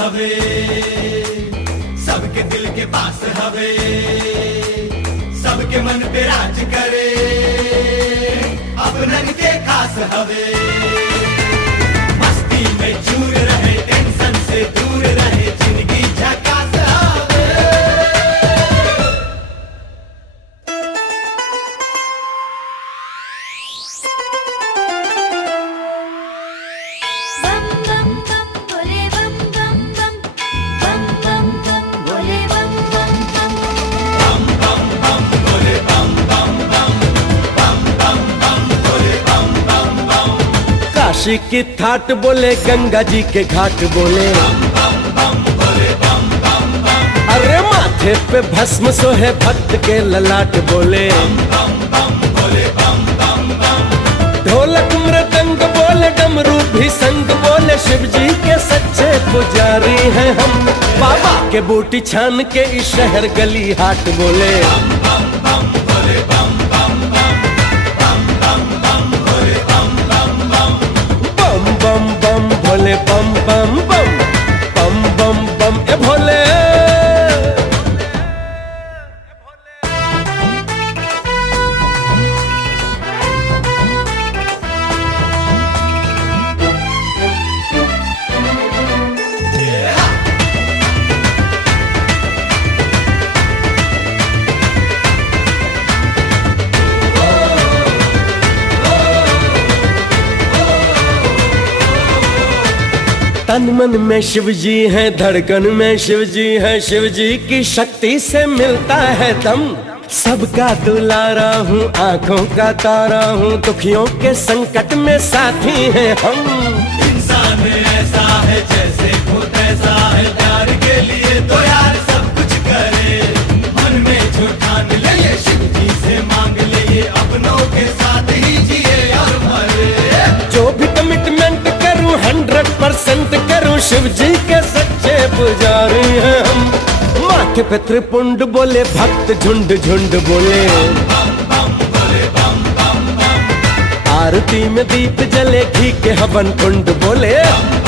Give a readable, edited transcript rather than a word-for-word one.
हवे, सबके दिल के पास हवे, सबके मन पे राज करे, अपनन के खास हवे। मस्ती में चूर रहे, टेंशन से दूर रहे, जिंदगी झकास हवे। बम बम बम भोले बम बम बम, बम बम बम भोले बम बम बम, बम बम बम भोले बम बम बम, बम बम बम भोले बम बम बम। काशी की थाट बोले, गंगा जी के घाट बोले, बम बम बम भोले बम बम बम, अरे माथे पे भस्म सोहे भक्त के ललाट बोले, बम बम भोले बम बम बम। ढोलक मृदंग बोले, डमरू भी संग बोले, शिव जी के सच्चे पुजारी हैं हम। बाबा के बूटी छान के इस शहर गली हाट बोले, बम बम बम भोले बम बम बम, बम बम बम भोले बम बम बम। बम बम बम भोले बम बम बम, बम बम बम ए भोले। तन मन में शिव जी है, धड़कन में शिव जी है, शिव जी की शक्ति से मिलता है दम। सबका दुलारा हूँ, आंखों का तारा हूँ, दुखियों के संकट में साथी हैं हम। इंसान ऐसा है जैसे खुद ऐसा है, प्यार के लिए तो यार सब कुछ करे। मन में जो ठान ले ये शिव जी से मांग ले, ये अपनों के साथ ही जिए और मरे। जो भी कमिटमेंट करूँ 100% करूँ, शिव जी के सच्चे पुजारी हैं हम। माथे पे त्रिपुंड बोले, भक्त झुंड झुंड बोले, बम बम भोले बम बम बम, आरती में दीप जले, घी के हवन कुंड बोले। बम